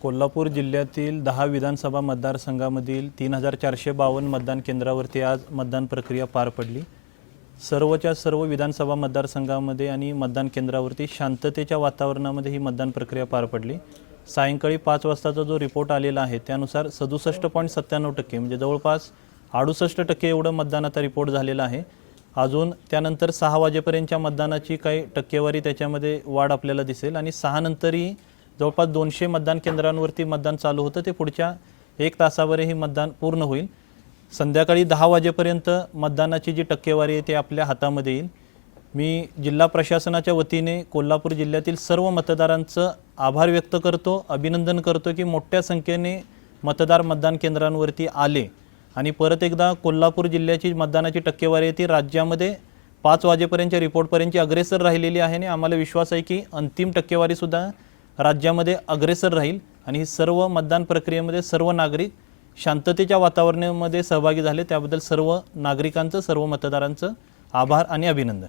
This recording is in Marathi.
कोल्हापूर जिल्ह्यातील दहा विधानसभा मतदारसंघामधील तीन हजार चारशे बावन्न मतदान केंद्रावरती आज मतदान प्रक्रिया पार पडली. सर्वच्या सर्व विधानसभा मतदारसंघामध्ये आणि मतदान केंद्रावरती शांततेच्या वातावरणामध्ये ही मतदान प्रक्रिया पार पडली. सायंकाळी पाच वाजताचा जो रिपोर्ट आलेला आहे त्यानुसार सदुसष्ट पॉईंट सत्त्याण्णव टक्के म्हणजे जवळपास अडुसष्ट टक्के एवढं मतदान आता रिपोर्ट झालेलं आहे. अजून त्यानंतर सहा वाजेपर्यंतच्या मतदानाची काही टक्केवारी त्याच्यामध्ये वाढ आपल्याला दिसेल आणि सहानंतरही जवळपास दोनशे मतदान केंद्रांवरती मतदान चालू होतं. ते पुढच्या एक तासावर हे मतदान पूर्ण होईल. संध्याकाळी दहा वाजेपर्यंत मतदानाची जी टक्केवारी आहे ती आपल्या हातामध्ये येईल. मी जिल्हा प्रशासनाच्या वतीने कोल्हापूर जिल्ह्यातील सर्व मतदारांचं आभार व्यक्त करतो अभिनंदन करतो की मोठ्या संख्येने मतदार मतदान केंद्रांवरती आले. आणि परत एकदा कोल्हापूर जिल्ह्याची मतदानाची टक्केवारी आहे ती राज्यामध्ये पाच वाजेपर्यंतच्या रिपोर्टपर्यंतची अग्रेसर राहिलेली आहे आणि आम्हाला विश्वास आहे की अंतिम टक्केवारीसुद्धा राज्यामध्ये अग्रेसर राहील आणि ही सर्व मतदान प्रक्रियेमध्ये सर्व नागरिक शांततेच्या वातावरणामध्ये सहभागी झाले त्याबद्दल सर्व नागरिकांचं सर्व मतदारांचं आभार आणि अभिनंदन.